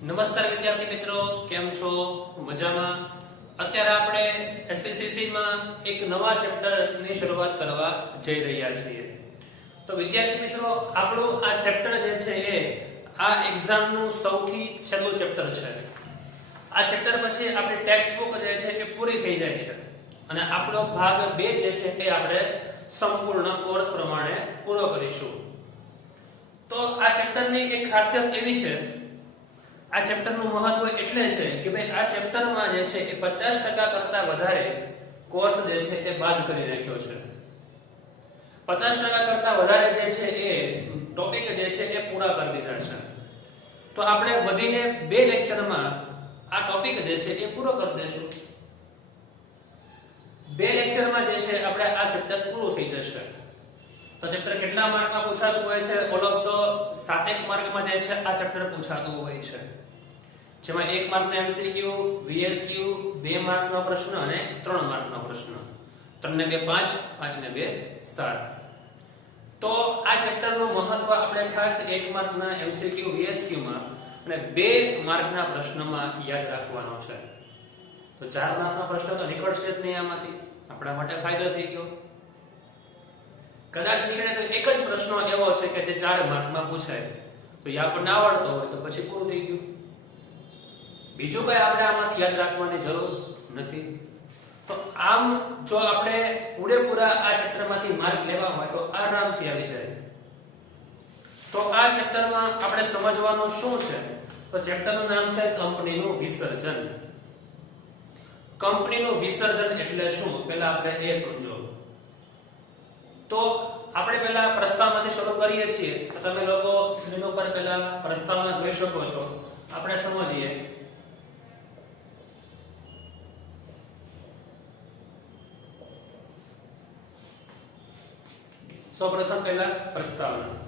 નમસ્કાર વિદ્યાર્થી મિત્રો, કેમ છો? મજામાં? અત્યારે આપણે એસપીસીસી માં એક નવા ચેપ્ટર ની શરૂઆત કરવા જઈ રહ્યા છીએ. તો વિદ્યાર્થી મિત્રો, આપણું આ ચેપ્ટર જે છે એ આ એક્ઝામ નું સૌથી છેલ્લું ચેપ્ટર છે. આ ચેપ્ટર પછી આપણી ટેક્સ્ટ બુક જે છે એ પૂરી થઈ જાય છે અને આપણો ભાગ 2 જે છે એ આપણે સંપૂર્ણ કોર્સ પ્રમાણે પૂરો કરીશું. તો આ ચેપ્ટરની એક ખાસિયત એવી છે, આ ચેપ્ટરનું મહત્વ એટલે છે કે ભાઈ આ ચેપ્ટરમાં જે છે એ 50% કરતા વધારે કોર્સ જે છે એ બાદ કરી નાખ્યો છે. 50% કરતા વધારે જે છે એ ટોપિક જે છે એ પૂરા કરી દીધા છે. તો આપણે વધીને 2 લેક્ચરમાં આ ટોપિક જે છે એ પૂરો કરી દઈશું. 2 લેક્ચરમાં જે છે આપણે આ ચેપ્ટર પૂરું થઈ જશે. તો ચેપ્ટર કેટલા માર્કમાં પૂછાતું હોય છે? ઓલ ઓફ તો 7 માર્કમાં જે છે આ ચેપ્ટર પૂછાતું હોય છે, જેમાં 1 માર્કનો એમસીક્યુ, વીએસક્યુ, 2 માર્કનો પ્રશ્ન અને 3 માર્કનો પ્રશ્ન. 3 ને 2 5, 5 ને 2 7. તો આ ચેપ્ટરનું મહત્વ આપણે ખાસ 1 માર્કના એમસીક્યુ, વીએસક્યુ માં અને 2 માર્કના પ્રશ્નમાં યાદ રાખવાનો છે. તો 4 માર્કનો પ્રશ્ન તો નીકળશે જ નહીં આમાંથી, આપણા માટે ફાયદો થઈ ગયો. કદાચ નીકળે તો એક જ પ્રશ્ન એવો છે કે જે 4 માર્કમાં પૂછાય, તો એ આપણને આવડતો હોય તો પછી પૂરું થઈ ગયું. બીજું કઈ આપણે આમાંથી યાદ રાખવાની જરૂર નથી. તો આમ જો આપણે પૂરેપૂરા આ ચેપ્ટરમાંથી માર્ક લેવા હોય તો આરામથી આવી જાય. તો આ ચેપ્ટરમાં આપણે સમજવાનું શું છે? તો ચેપ્ટરનું નામ છે કંપનીનું વિસર્જન. કંપનીનું વિસર્જન એટલે શું? પહેલા આપણે એ સમજો. તો આપણે પહેલા પ્રસ્તાવનાથી શરૂ કરીએ છીએ. તમે લોકો સ્ક્રીન ઉપર પહેલા પ્રસ્તાવના જોઈ શકો છો. આપણે સમજીએ. સૌપ્રથમ પહેલા પ્રસ્તાવના.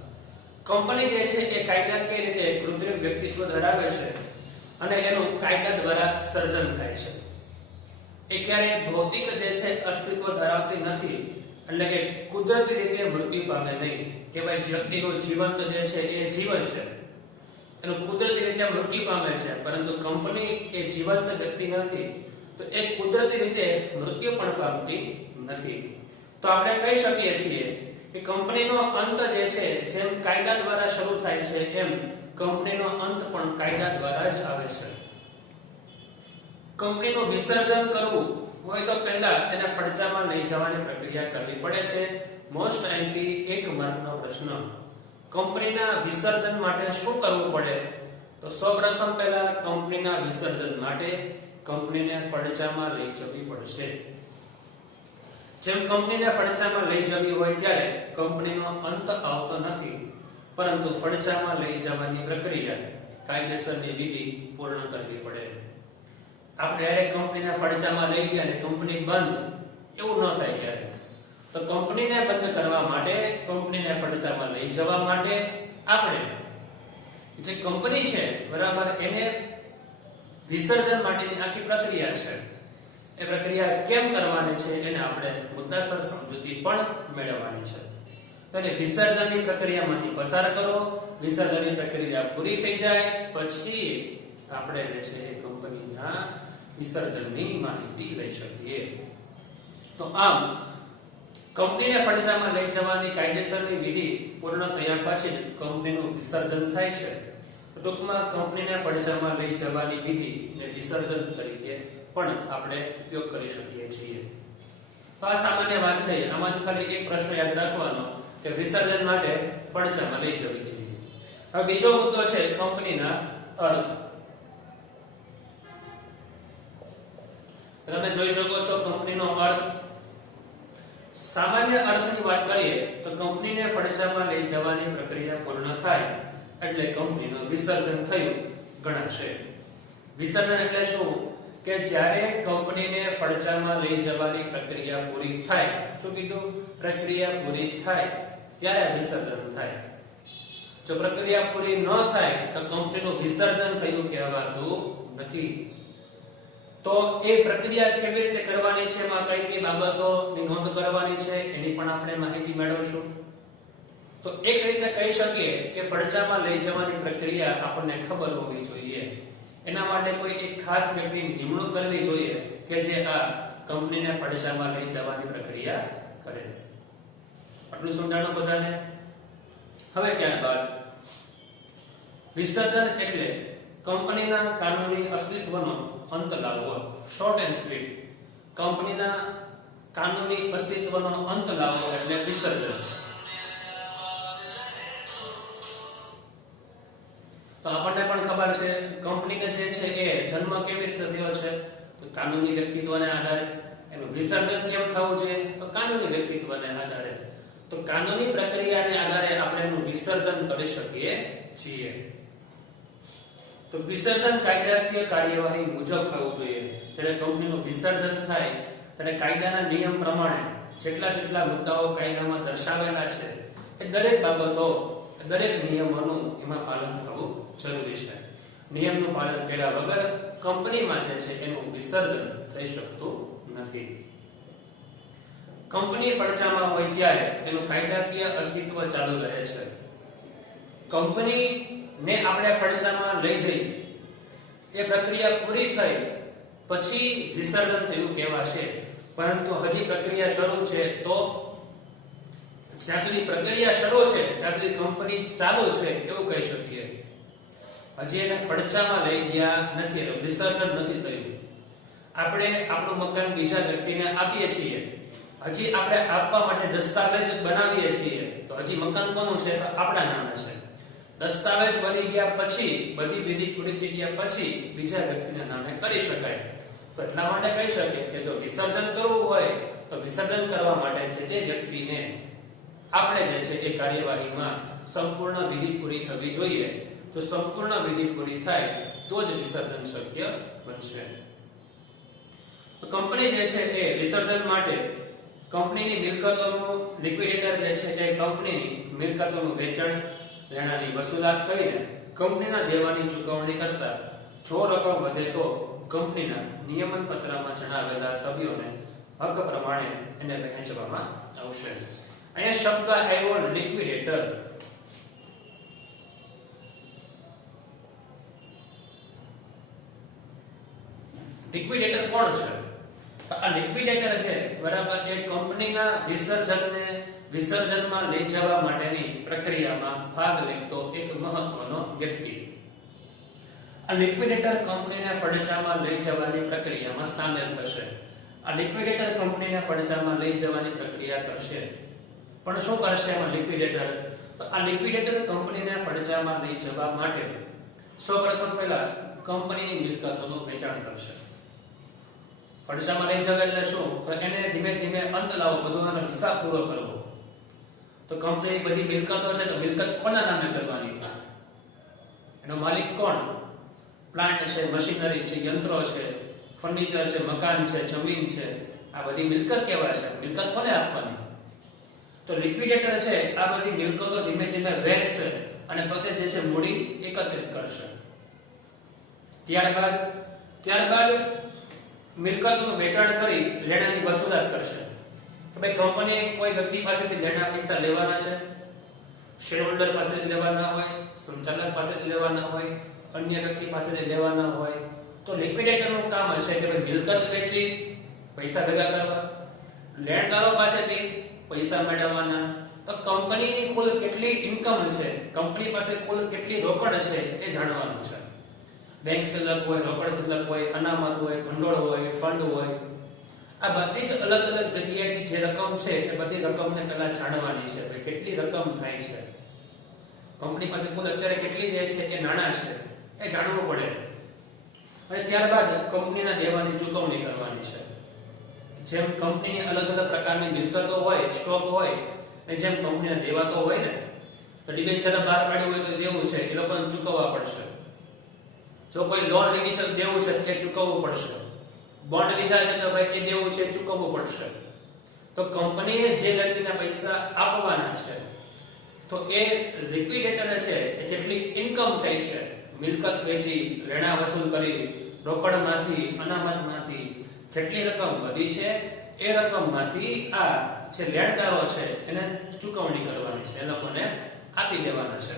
કંપની જે છે એ કાયદાકીય રીતે કૃત્રિમ વ્યક્તિત્વ ધરાવે છે અને એનું કાયદા દ્વારા સર્જન થાય છે. એ ક્યારેય ભૌતિક જે છે અસ્તિત્વ ધરાવતી નથી, એટલે કે કુદરતી રીતે મૃત્યુ પામે નહીં. કે ભાઈ વ્યક્તિનું જીવંત જે છે એ જીવન છે, એનું કુદરતી રીતે મૃત્યુ પામે છે, પરંતુ કંપની એ જીવંત વ્યક્તિ નથી, તો એ કુદરતી રીતે મૃત્યુ પણ પામતી નથી. તો આપણે કહી શકીએ છીએ કે કંપનીનો અંત જે છે જેમ કાયદા દ્વારા શરૂ થાય છે એમ કંપનીનો અંત પણ કાયદા દ્વારા જ આવે છે. કંપનીનું વિસર્જન કરવું હોય તો પહેલા તેને ફડચામાં લઈ જવાની પ્રક્રિયા કરવી પડે છે. મોસ્ટ એમપી 1 માર્કનો પ્રશ્ન. કંપનીના વિસર્જન માટે શું કરવું પડે? તો સૌપ્રથમ પહેલા કંપનીના વિસર્જન માટે કંપનીને ફડચામાં લઈ જવી પડશે. જેમ કંપનીને ફડચામાં લઈ જવી હોય ત્યારે કંપનીનો અંત આવતો નથી, પરંતુ ફડચામાં લઈ જવાની પ્રક્રિયા કાયદેસરની વિધિ પૂર્ણ કરવી પડે. આપણે ડાયરેક્ટ કંપનીને ફડચામાં લઈ ગયા અને કંપની બંધ, એવું ન થાય ક્યારે. તો કંપનીને બંધ કરવા માટે, કંપનીને ફડચામાં લઈ જવા માટે આપણે જે કંપની છે બરાબર, એને વિસર્જન માટેની આખી પ્રક્રિયા છે. એ પ્રક્રિયા કેમ કરવાની છે એને આપણે મુદ્દાસર સમજૂતી પણ મેળવવાની છે. અને વિસર્જનની પ્રક્રિયામાંથી પસાર કરો. વિસર્જનની પ્રક્રિયા પૂરી થઈ જાય પછી આપણે જે છે એ કંપનીના વિસર્જનની માહિતી લઈ શકીએ. તો આમ કંપનીને ફડચામાં લઈ જવાની કાયદેસરની વિધિ પૂર્ણ થયા પછી કંપનીનું વિસર્જન થાય છે. ટૂંકમાં કંપનીને ફડચામાં લઈ જવાની વિધિ ને વિસર્જન તરીકે પણ આપણે ઉપયોગ કરી શકીએ છીએ. તો આ સામાન્ય વાત થઈ. આમાંથી ખાલી એક પ્રશ્ન યાદ રાખવાનો કે વિસર્જન માટે ફડચામાં લઈ જવી જોઈએ. હવે બીજો મુદ્દો છે કંપનીના અર્થ. તમે જોઈ શકો છો કંપનીનો અર્થ. સામાન્ય અર્થની વાત કરીએ તો કંપનીને ફડચામાં લઈ જવાની પ્રક્રિયા પૂર્ણ થાય એટલે કંપનીનું વિસર્જન થયું ગણાશે. વિસર્જન એટલે શું? કે જ્યારે કંપનીને ફડચામાં લઈ જવાની પ્રક્રિયા પૂરી થાય, શું કીધું? પ્રક્રિયા પૂરી થાય ત્યારે વિસર્જન થાય. જો પ્રક્રિયા પૂરી ન થાય તો કંપનીનું વિસર્જન થયું કહેવાતું નથી. તો એ પ્રક્રિયા કેવી રીતે કરવાની છે, એમાં કઈ કઈ બાબતોની નોંધ કરવાની છે એની પણ આપણે માહિતી મેળવશું. તો એક રીતે કહી શકીએ કે ફડચામાં લઈ જવાની પ્રક્રિયા આપણને ખબર હોવી જોઈએ. એના માટે કોઈ એક ખાસ વ્યક્તિની નિમણૂક કરવી જોઈએ કે જે આ કંપનીને ફડચામાં લઈ જવાની પ્રક્રિયા કરે. આટલું સમજાણું બધાને? હવે ત્યારબાદ વિસર્જન એટલે કંપનીના કાનૂની અસ્તિત્વનો અંત લાવવો. શોર્ટ એન્ડ સ્વીટ, કંપનીના કાનૂની અસ્તિત્વનો અંત લાવવો એટલે વિસર્જન. તો આપણને પણ ખબર છે કંપનીને જે છે એ જન્મ કેવી રીતે થયો છે? તો કાનૂની વ્યક્તિત્વને આધારે. એનું વિસર્જન કેમ થવું જોઈએ? તો કાનૂની વ્યક્તિત્વને આધારે. તો કાનૂની પ્રક્રિયાને આધારે આપણે એનું વિસર્જન કરી શકીએ છીએ. તો વિસર્જન કાયદાકીય કાર્યવાહી મુજબ થવું જોઈએ. જ્યારે કંપનીનું વિસર્જન થાય ત્યારે કાયદાના નિયમ પ્રમાણે જેટલા મુદ્દાઓ કાયદામાં દર્શાવેલા છે એ દરેક બાબતો, દરેક નિયમોનું એમાં પાલન થવું જરૂરી છે. નિયમનું પાલન કર્યા વગર કંપનીમાં જે છે એનું વિસર્જન થઈ શકતું નથી. કંપની ફડચામાં હોય ત્યારે તેનું કાયદાકીય અસ્તિત્વ ચાલુ રહે છે. કંપનીને આપણે ફડચામાં લઈ જઈ એ પ્રક્રિયા પૂરી થઈ પછી વિસર્જન થયું કહેવાશે. પરંતુ હજી પ્રક્રિયા શરૂ છે, તો જ્યાં સુધી પ્રક્રિયા શરૂ છે ત્યાં સુધી કંપની ચાલુ છે એવું કહી શકીએ. હજી એને ફડચામાં લઈ ગયા નથી, એટલે વિસર્જન નથી થયું. આપણે આપણું મકાન બીજા વ્યક્તિને આપીએ છીએ, હજી આપણે આપવા માટે દસ્તાવેજ બનાવીએ છીએ, તો હજી મકાન કોનું છે? તો આપણા નામે છે. દસ્તાવેજ બની ગયા પછી, બધી વિધિ પૂરી થઈ ગયા પછી બીજા વ્યક્તિના નામે કરી શકાય. તો એટલા માટે કહી શકીએ કે જો વિસર્જન કરવું હોય તો વિસર્જન કરવા માટે છે તે વ્યક્તિને આપણે જે છે એ કાર્યવાહીમાં સંપૂર્ણ વિધિ પૂરી થવી જોઈએ. જો સંપૂર્ણ વિધિ પૂરી થાય તો જ વિસર્જન શક્ય બનશે. તો કંપની જે છે એ વિસર્જન માટે કંપનીની મિલકતોનું લિક્વિડેટર જે છે એ કંપનીની મિલકતોનું વેચાણ, લેણાની વસૂલાત કરીને કંપનીના દેવાની ચૂકવણી કરતા જો રકમ વધે તો કંપનીના નિયમન પત્રમાં જણાવેલા સભ્યોને હક પ્રમાણે એને વહેંચવામાં આવશે. અહીંયા શબ્દ આવ્યો લિક્વિડેટર. લિક્વિડેટર કોણ છે? આ લિક્વિડેટર છે બરાબર એ કંપનીના વિસર્જનમાં લઈ જવા માટેની પ્રક્રિયામાં ભાગ લેતો એક મહત્વનો વ્યક્તિ. આ લિક્વિડેટર કંપનીને ફડચામાં લઈ જવાની પ્રક્રિયામાં સામેલ થશે. આ લિક્વિડેટર કંપનીને ફડચામાં લઈ જવાની પ્રક્રિયા કરશે. પણ શું કરશે એમાં લિક્વિડેટર? આ લિક્વિડેટર કંપનીને ફડચામાં લઈ જવા માટે સૌપ્રથમ પહેલા કંપનીની મિલકતોનું વેચાણ કરશે. ફડચામાં લઈ જવા એટલે શું? તો એને ધીમે ધીમે અંત લાવો, બધો એનો હિસાબ પૂરો કરવો. તો કંપનીની બધી મિલકતો છે, તો મિલકત કોના નામે કરવાની? એનો માલિક કોણ? પ્લાન્ટ છે, મશીનરી છે, યંત્રો છે, ફર્નિચર છે, મકાન છે, જમીન છે, આ બધી મિલકત કહેવાય છે. મિલકત કોને આપવાની? તો લિક્વિડેટર છે આ બધી મિલકતો ધીમે ધીમે વહેંચશે અને પોતે જે છે મૂડી એકત્રિત કરશે. ત્યારબાદ મિલકતોનું વેચાણ કરી લેણાની વસૂલાત કરશે. કે ભાઈ કંપની કોઈ વ્યક્તિ પાસેથી લેણા પૈસા લેવાના છે, શેર હોલ્ડર પાસેથી લેવાના હોય, સંચાલક પાસેથી લેવાના હોય, અન્ય વ્યક્તિ પાસેથી લેવાના હોય, તો લિક્વિડેટરનું કામ હશે કે ભાઈ મિલકત વેચી પૈસા ભેગા કરવા, લેણદારો પાસેથી પૈસા મેળવવાના. તો કંપનીની કુલ કેટલી ઇન્કમ છે, કંપની પાસે કુલ કેટલી રોકડ છે એ જાણવાનું છે. બેંક શિલ્લક હોય, રોકડ શિલ્લક હોય, અનામત હોય, ભંડોળ હોય, ફંડ હોય, આ બધી જ અલગ અલગ જગ્યાએથી જે રકમ છે એ બધી રકમને પહેલા જાણવાની છે. ભાઈ કેટલી રકમ થાય છે, કંપની પાસે કુલ અત્યારે કેટલી જે છે એ નાણાં છે એ જાણવું પડે. અને ત્યારબાદ કંપનીના દેવાની ચૂકવણી કરવાની છે. જેમ કંપનીની અલગ અલગ પ્રકારની મિલકતો હોય, સ્ટોક હોય, અને જેમ કંપનીના દેવાતો હોય ને, તો ડિબેન્ચર બહાર કાઢ્યું હોય તો દેવું છે એ લોકોને ચૂકવવા પડશે. જો કોઈ લોન લીધી છે દેવું છે એ ચૂકવવું પડશે. બોન્ડ લીધા છે તો ભાઈ એ દેવું છે એ ચૂકવવું પડશે. તો કંપનીએ જે વ્યક્તિને પૈસા આપવાના છે તો એ લિક્વિડેટર છે એ જેટલી ઇન્કમ થઈ છે, મિલકત વેચી, લેણા વસૂલ કરી, રોકડમાંથી, અનામતમાંથી જેટલી રકમ વધી છે એ રકમમાંથી આ જે લેણદારો છે એને ચૂકવણી કરવાની છે, એ લોકોને આપી દેવાના છે.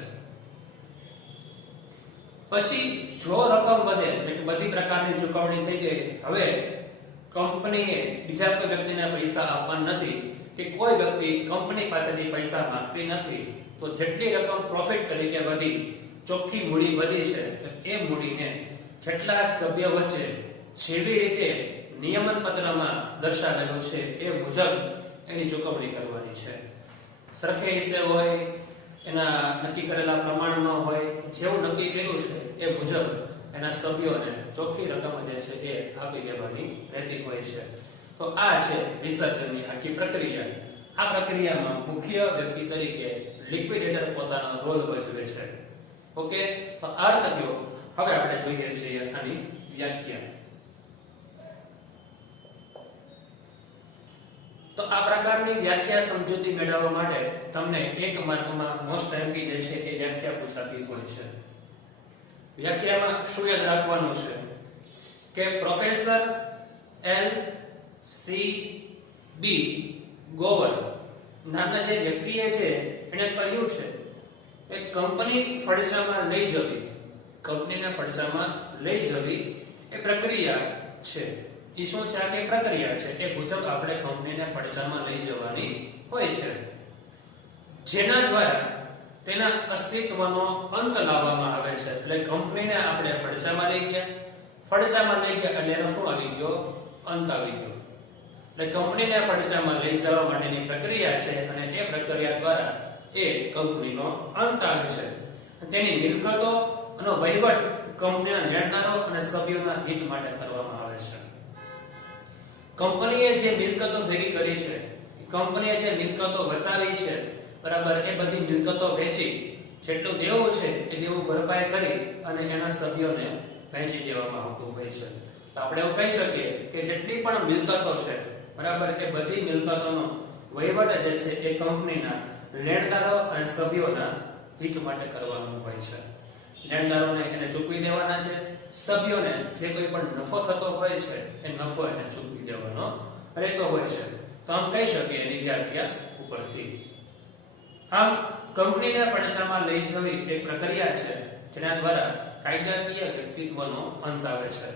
પછી જો રકમ વધે એટલે બધી પ્રકારની ચૂકવણી થઈ ગઈ, હવે કંપનીએ બીજા કોઈ વ્યક્તિને પૈસા આપવાના નથી કે કોઈ વ્યક્તિ કંપની પાસેથી પૈસા માંગતી નથી, તો જેટલી રકમ પ્રોફિટ તરીકે વધી, ચોખ્ખી મૂડી વધી છે, એ મૂડીને જેટલા સભ્ય વચ્ચે જેવી રીતે નિયમન પત્રમાં દર્શાવેલું છે એ મુજબ એની ચૂકવણી કરવાની છે. સરખે હિસ્સે હોય, એના નક્કી કરેલા પ્રમાણમાં હોય, જેવું નક્કી કર્યું છે એ મુજબ એના સભ્યોને ચોખ્ખી રકમ જે છે એ આપી દેવાની રહેતી હોય છે. તો આ છે વિસર્જનની આખી પ્રક્રિયા. આ પ્રક્રિયામાં મુખ્ય વ્યક્તિ તરીકે લિક્વિડેટર પોતાનો રોલ ભજવે છે. ઓકે, તો અર્થ થયો. હવે આપણે જોઈએ છીએ આની વ્યાખ્યા. તો આ પ્રકારની વ્યાખ્યા સમજૂતી મેળવવા માટે તમને એક માર્કમાં મોસ્ટ એમપી જે છે એ વ્યાખ્યા પૂછાતી હોય છે. વ્યાખ્યામાં શું યાદ રાખવાનું છે કે પ્રોફેસર એલ સી ડી ગોવર નામના જે વ્યક્તિએ છે એને કહ્યું છે કે કંપની ફડચામાં લઈ જવી, કંપનીને ફડચામાં લઈ જવી એ પ્રક્રિયા છે. એ શું છે? આ પ્રક્રિયા છે એ મુજબ આપણે કંપનીને ફડચામાં લઈ જવાની હોય છે, જેના દ્વારા તેના અસ્તિત્વનો અંત લાવવામાં આવે છે. એટલે કંપનીને આપણે ફડચામાં લઈ ગયા, ફડચામાં લઈ ગયા એટલે એનો શું આવી ગયો? અંત આવી ગયો. એટલે કંપનીને ફડચામાં લઈ જવા માટેની પ્રક્રિયા છે અને એ પ્રક્રિયા દ્વારા એ કંપનીનો અંત આવે છે. તેની મિલકતો અને વહીવટ કંપનીના લેણદારો અને સભ્યોના હિત માટે કરવામાં આવે છે. કંપનીએ જે મિલકતો ભેગી કરી છે, કંપનીએ જે મિલકતો વસાવી છે, બરાબર, એ બધી મિલકતો વેચી જેટલું દેવું છે એ દેવું ભરપાઈ કરી અને એના સભ્યોને વહેંચી દેવામાં આવતું હોય છે. તો આપણે એવું કહી શકીએ કે જેટલી પણ મિલકતો છે, બરાબર, એ બધી મિલકતોનો વહીવટ જે છે એ કંપનીના લેણદારો અને સભ્યોના હિત માટે કરવાનું હોય છે. લેણદારોને એને ચૂકવી દેવાના છે, સભ્યોને જે કોઈ પણ નફો થતો હોય છે એ નફો એને ચૂકવી દેવાનો રહેતો હોય છે. તો આમ કહી શકીએ એની વ્યાખ્યા ઉપરથી. આમ કંપનીને ફડચામાં લઈ જવી એક પ્રક્રિયા છે જેના દ્વારા કાયદાકીય વ્યક્તિત્વનો અંત આવે છે.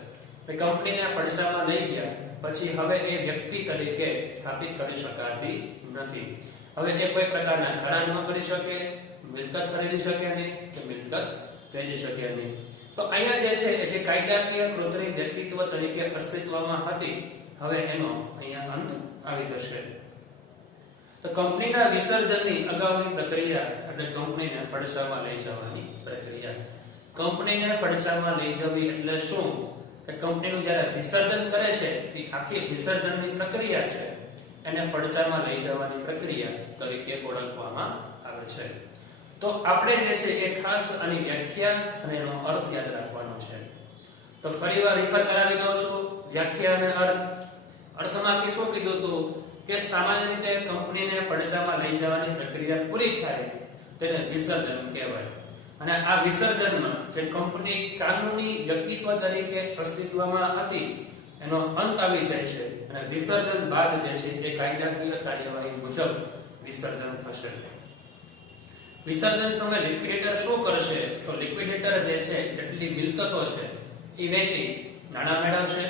કંપનીને ફડચામાં લઈ ગયા પછી હવે એ વ્યક્તિ તરીકે સ્થાપિત કરી શકાતી નથી. હવે એ કોઈ પ્રકારના કરાર ન કરી શકે, મિલકત ખરીદી શકે નહીં કે મિલકત વેચી શકે નહીં. તો અહીંયા જે છે જે કાયદાકીય કૃત્રિમ વ્યક્તિત્વ તરીકે અસ્તિત્વમાં હતી, હવે એનો અહીંયા અંત આવી જશે. તો કંપનીના વિસર્જનની અગાઉની પ્રક્રિયા એટલે કંપનીને ફડચામાં લઈ જવાની પ્રક્રિયા. કંપનીને ફડચામાં લઈ જવી એટલે શું? કે કંપનીનું જ્યારે વિસર્જન કરે છે તે આખી વિસર્જનની પ્રક્રિયા છે એને ફડચામાં લઈ જવાની પ્રક્રિયા તરીકે ઓળખવામાં આવે છે. તો આપણે જે છે એ ખાસ આની વ્યાખ્યા અને એનો અર્થ યાદ રાખવાનો છે. તો ફરીવાર રિફર કરાવી દઉં છું વ્યાખ્યા અને અર્થ. અર્થમાં કે શું કીધું હતું કે સામાન્ય રીતે કંપનીને ફડચામાં લઈ જવાની પ્રક્રિયા પૂરી થાય તેને વિસર્જન કહેવાય. અને આ વિસર્જનમાં જે કંપની કાનૂની વ્યક્તિત્વ તરીકે અસ્તિત્વમાં હતી એનો અંત આવી જાય છે અને વિસર્જન બાદ જે છે એ કાયદાકીય કાર્યવાહી મુજબ વિસર્જન થશે. વિસર્જન સમયે લિક્વિડેટર શું કરશે? તો લિક્વિડેટર જે છે જેટલી મિલકતો છે એ વેચી નાણાં મેળવશે,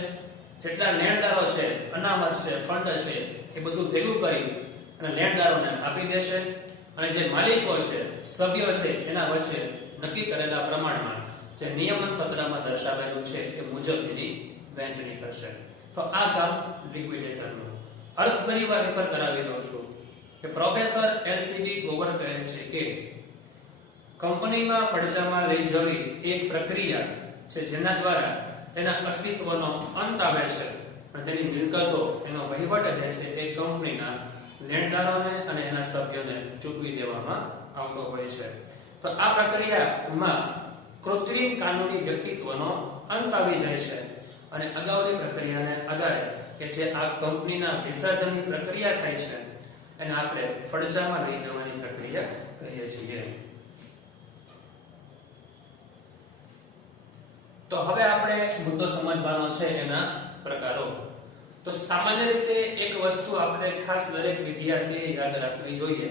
જેટલા લેણદારો છે, અનામત છે, ફંડ છે, એ બધું ભેગું કરી અને લેણદારોને આપી દેશે અને જે માલિકો છે, સભ્યો છે, એના વચ્ચે નક્કી કરેલા પ્રમાણમાં જે નિયમન પત્રમાં દર્શાવેલું છે એ મુજબ એની વહેંચણી કરશે. તો આ કામ લિક્વિડેટરનું. અર્થ ફરીવાર રિફર કરાવી દઉં છું કે પ્રોફેસર એલસીડી ગોવર કહે છે કે કંપનીમાં ફડચામાં લઈ જવી એક પ્રક્રિયા છે જેના દ્વારા તેના અસ્તિત્વનો અંત આવે છે અને તેની મિલકતો, એનો વહીવટ જે છે એ કંપનીના લેણદારોને અને એના સભ્યોને ચૂકવી દેવામાં આવતો હોય છે. તો આ પ્રક્રિયામાં કૃત્રિમ કાનૂની વ્યક્તિત્વનો અંત આવી જાય છે અને અગાઉની પ્રક્રિયાને આધારે કે જે આ કંપનીના વિસર્જનની પ્રક્રિયા થાય છે એને આપણે ફડચામાં લઈ જવાની પ્રક્રિયા કહીએ છીએ. તો હવે આપણે મુદ્દો સમજવાનો છે એના પ્રકારો. તો સામાન્ય રીતે એક વસ્તુ આપણે ખાસ દરેક વિદ્યાર્થીએ યાદ રાખવી જોઈએ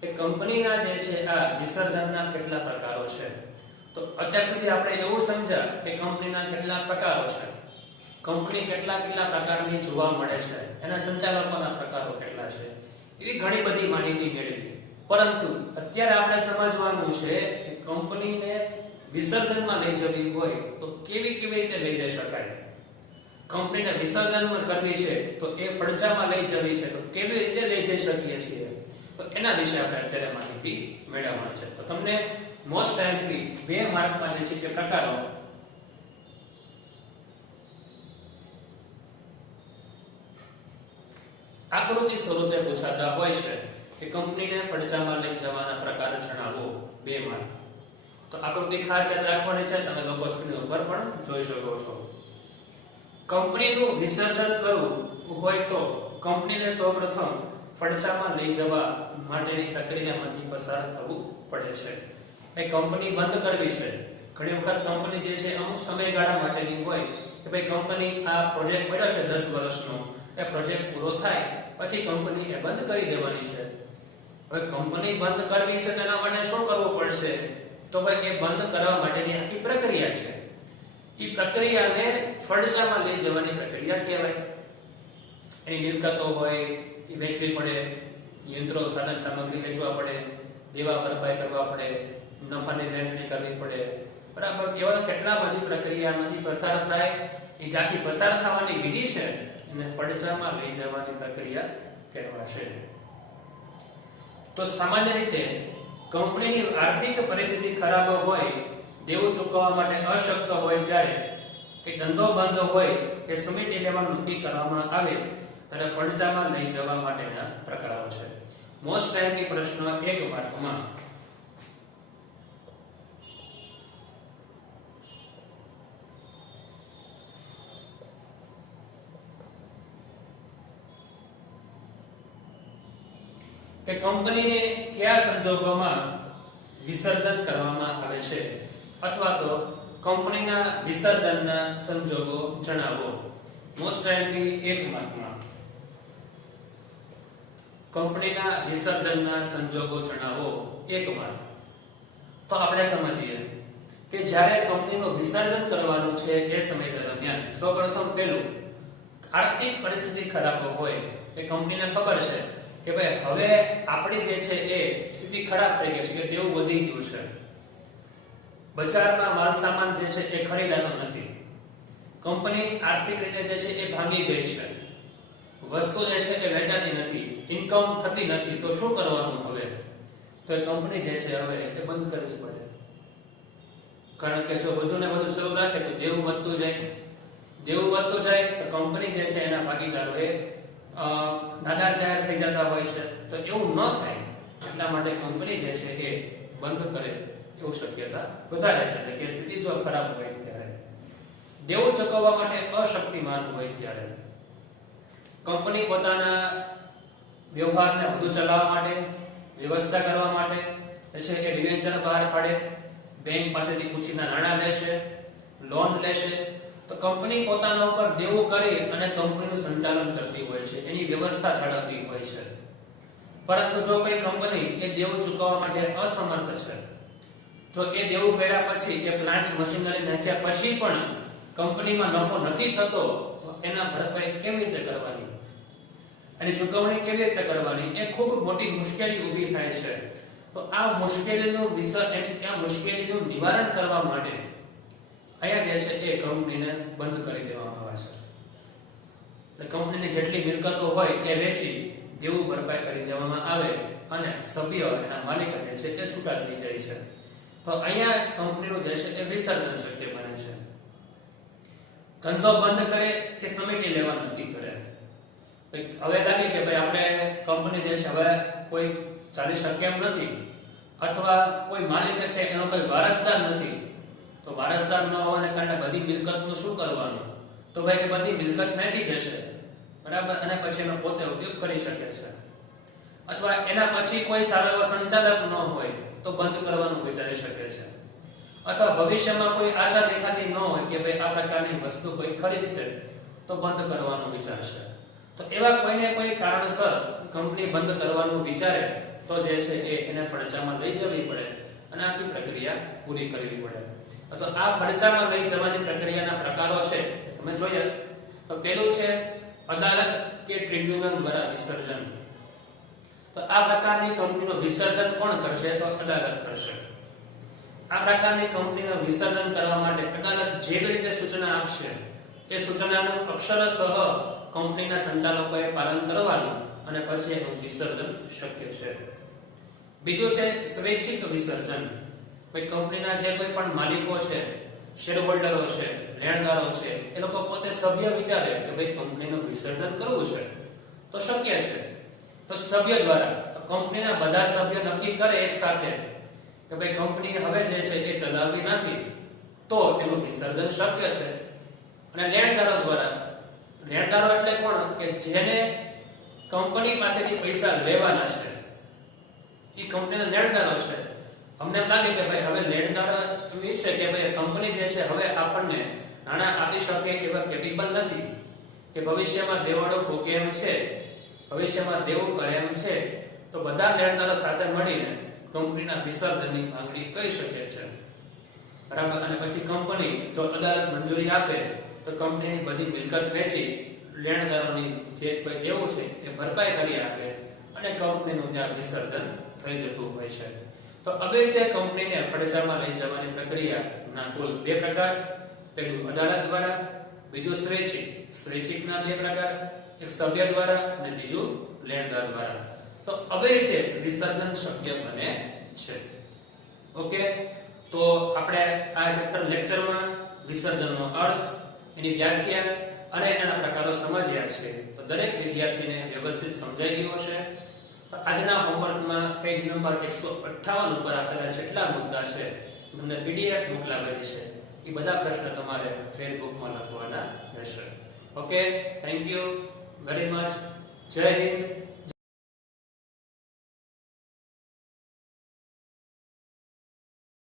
કે કંપનીના જે છે આ વિસર્જનના કેટલા પ્રકારો છે. તો અત્યાર સુધી આપણે એવું સમજ્યા કે કંપનીના કેટલા પ્રકારો છે, કંપની કેટલા પ્રકારની જોવા મળે છે, એના સંચાલકોના પ્રકારો કેટલા છે, એવી ઘણી બધી માહિતી મેળવી. પરંતુ અત્યારે આપણે સમજવાનું છે કે કંપનીને વિસર્જનમાં લઈ જવી હોય તો કેવી રીતે લઈ જઈ શકાય. કંપનીને વિસર્જનમાં કરવી છે તો એ ફડચામાં લઈ જવી છે તો કેવી રીતે લઈ જઈ શકીએ છીએ, તો એના વિશે આપણે અત્યારે માહિતી મેળવવાની છે. તો તમને મોસ્ટ ટાઈમથી 2 માર્કમાં જે છે કે પ્રકારો આકૃતિ સ્વરૂપે પૂછાતા હોય છે કે કંપનીને ફડચામાં લઈ જવાના પ્રકાર જણાવો, 2 માર્ક. તો આકૃતિ ખાસ યાદ રાખવાની છે, તમે લોકો સ્ક્રીન ઉપર પણ જોઈ શકો છો. કંપનીનું વિસર્જન કરવું હોય તો કંપનીને સૌપ્રથમ ફડચામાં લઈ જવા માટેની પ્રક્રિયામાંથી પસાર થવું પડે છે. એ કંપની બંધ કરવી છે. ઘણી વખત કંપની જે છે અમુક સમયગાળા માટેની હોય કે ભાઈ કંપની આ પ્રોજેક્ટ મળ્યો છે 10 વર્ષનો, એ પ્રોજેક્ટ પૂરો થાય પછી કંપની એ બંધ કરી દેવાની છે. હવે કંપની બંધ કરવી છે તેના માટે શું કરવું પડશે, તો ભાઈ એ બંધ કરવા માટેની આખી પ્રક્રિયા છે. એ પ્રક્રિયાને ફડચામાં લઈ જવાની પ્રક્રિયા કહેવાય. એની મિલકતો હોય એ વેચવી પડે, યંત્રો સાધન સામગ્રી વેચવા પડે, દેવા ભરપાઈ કરવા પડે, નફાની વહેંચણી કરવી પડે, બરાબર. એવા કેટલા બધી પ્રક્રિયામાંથી પસાર થાય. એ જે આખી પસાર થવાની વિધિ છે એને ફડચામાં લઈ જવાની પ્રક્રિયા કહેવાશે. તો સામાન્ય રીતે કંપનીની આર્થિક પરિસ્થિતિ ખરાબ હોય, દેવું ચૂકવવા માટે અશક્ત હોય ત્યારે, કે ધંધો બંધ હોય કે સમિતિ લેવાનું નક્કી કરવામાં આવે ત્યારે ફડચામાં લઈ જવા માટેના પ્રકારો છે. મોસ્ટ ટાઈમની પ્રશ્ન 1 માર્કમાં કે કંપનીને કયા સંજોગોમાં વિસર્જન કરવામાં આવે છે, અથવા તો કંપનીના વિસર્જનના સંજોગો જણાવો. મોસ્ટ ટાઈમલી 1 માર્કમાં કંપનીના વિસર્જનના સંજોગો જણાવો, 1 માર્ક. તો આપણે સમજીએ કે જ્યારે કંપનીનું વિસર્જન કરવાનું છે એ સમય દરમિયાન સૌપ્રથમ પહેલું આર્થિક પરિસ્થિતિ ખરાબ હોય, એ કંપનીને ખબર છે કે ભાઈ હવે આપણી જે છે એ સ્થિતિ ખરાબ થઈ ગઈ છે, કે દેવું વધી ગયું છે, બજારમાં માલ સામાન જે છે એ ખરીદાતો નથી, કંપની આર્થિક રીતે જે છે એ ભાંગી ગઈ છે, વસ્તુ જે છે એ વેચાતી નથી, ઇન્કમ થતી નથી, તો શું કરવાનું હવે? તો એ કંપની જે છે હવે એ બંધ કરવી પડે. કારણ કે જો વધુ ને વધુ શરૂ રાખે તો દેવું વધતું જાય તો કંપની જે છે એના ભાગીદારોએ નાદાર જાહેર થઈ જતા હોય છે. તો એવું ન થાય એટલા માટે કંપની જે છે એ બંધ કરે એવું શક્યતા વધારે છે. કે સ્થિતિ જો ખરાબ હોય ત્યારે, દેવું ચૂકવવા માટે અશક્તિમાન હોય ત્યારે, કંપની પોતાના વ્યવહારને વધુ ચલાવવા માટે, વ્યવસ્થા કરવા માટે છે કે ડિવેન્ચર બહાર પાડે, બેંક પાસેથી પૂછીને નાણાં લેશે, લોન લેશે, તો કંપની પોતાના ઉપર દેવું કરી અને કંપનીનું સંચાલન કરતી હોય છે, એની વ્યવસ્થા જાળવતી હોય છે. પરંતુ જો કોઈ કંપની એ દેવું ચૂકવવા માટે અસમર્થ છે, તો એ દેવું કર્યા પછી, એ પ્લાન્ટ મશીનરી નાખ્યા પછી પણ કંપનીમાં નફો નથી થતો, તો એના ભરપાઈ કેવી રીતે કરવાની અને ચૂકવણી કેવી રીતે કરવાની, એ ખૂબ મોટી મુશ્કેલી ઊભી થાય છે. તો આ મુશ્કેલીનું નિવારણ કરવા માટે અહીંયા જે છે એ કંપનીને બંધ કરી દેવામાં આવે છે. એટલે કંપનીની જેટલી મિલકતો હોય એ વેચી દેવું ભરપાઈ કરી દેવામાં આવે અને સભ્ય એના માલિક જે છે એ છૂટા થઈ જાય છે. તો અહીંયા કંપનીનું જે છે એ વિસર્જન શક્ય બને છે. ધંધો બંધ કરે કે સમિતિ લેવા નક્કી કરે. હવે લાગે કે ભાઈ આપણે કંપની જે છે હવે કોઈ ચાલી શકે એમ નથી, અથવા કોઈ માલિક છે એનો કોઈ વારસદાર નથી, તો વારસદાર ન હોવાને કારણે બધી મિલકતનું શું કરવાનું? તો ભાઈ એ બધી મિલકત વેચી દેશે, બરાબર, અને પછી એનો પોતે ઉપયોગ કરી શકે છે. અથવા એના પછી કોઈ સારો એવો સંચાલક ન હોય તો બંધ કરવાનું વિચારી શકે છે. અથવા ભવિષ્યમાં કોઈ આશા દેખાતી ન હોય કે ભાઈ આ પ્રકારની વસ્તુ કોઈ ખરીદશે, તો બંધ કરવાનું વિચારશે. તો એવા કોઈને કોઈ કારણસર કંપની બંધ કરવાનું વિચારે તો જે છે એને ફડચામાં લઈ જવી પડે અને આખી પ્રક્રિયા પૂરી કરવી પડે. તો આ ફડચામાં લઈ જવાની પ્રક્રિયાના પ્રકારો છે તમે જોઈએ. તો પહેલું છે અદાલત કે ટ્રિબ્યુનલ દ્વારા વિસર્જન. તો આ પ્રકારની કંપનીનું વિસર્જન કોણ કરશે? તો અદાલત કરશે. આ પ્રકારની કંપનીનું વિસર્જન કરવા માટે અદાલત જે રીતે સૂચના આપશે એ સૂચનાનું અક્ષરશઃ કંપનીના સંચાલકોએ પાલન કરવાનું અને પછી એનું વિસર્જન શક્ય છે. બીજું છે સ્વૈચ્છિક વિસર્જન. કોઈ કંપનીના જે કોઈ પણ માલિકો છે, શેરહોલ્ડરો છે, લેણદારો છે, એ લોકો પોતે સભ્ય વિચારે કે ભાઈ કંપનીનું વિસર્જન કરવું છે તો શક્ય છે. તો સભ્ય દ્વારા તો કંપનીના બધા સભ્ય નક્કી કરે એક સાથે કે ભાઈ કંપની હવે જે છે એ ચલાવવી નથી તો એનું વિસર્જન શક્ય છે. અને લેણદારો દ્વારા, લેણદારો એટલે કોણ? કે જેને કંપની પાસેથી પૈસા લેવાના છે એ કંપનીના લેણદારો છે. અમને એમ લાગે કે ભાઈ હવે લેણદારો એમ ઈચ્છે કે ભાઈ કંપની જે છે હવે આપણને નાણાં આપી શકે એવા કેપેબલ નથી કે ભવિષ્યમાં દેવાળો ફૂકે એમ છે, ભવિષ્યમાં દેવું કરે એમ છે, તો બધા લેણદારો સાથે મળીને કંપનીના વિસર્જનની માંગણી કરી શકે છે. બરાબર. અને પછી કંપની જો અદાલત મંજૂરી આપે તો કંપનીની બધી મિલકત વેચી લેણદારોની જે કોઈ દેવું છે એ ભરપાઈ કરી આપે અને કંપનીનું ત્યાં વિસર્જન થઈ જતું હોય છે. તો આવી રીતે કંપનીને ફડચામાં લઈ જવાની પ્રક્રિયાના કુલ બે પ્રકાર. પહેલું અદાલત દ્વારા, બીજું સ્વૈચ્છિક. સ્વૈચ્છિકના બે પ્રકાર, એક સભ્ય દ્વારા અને બીજું લેણદાર દ્વારા. તો આવી રીતે વિસર્જન શક્ય બને છે. ઓકે. તો આપણે આ ચેપ્ટર લેક્ચરમાં વિસર્જનનો અર્થ, એની વ્યાખ્યા અને એના પ્રકારો સમજ્યા છે. તો દરેક વિદ્યાર્થીને વ્યવસ્થિત સમજાઈ ગયું હશે. તો આજના હોમવર્કમાં પેજ નંબર 158 ઉપર આપેલા જેટલા મુદ્દા છે તમને પીડીએફ મોકલાવેલી છે એ બધા પ્રશ્ન તમારે ફેસબુકમાં લખવાના રહેશે. Okay, thank you very much. જય હિન્દ.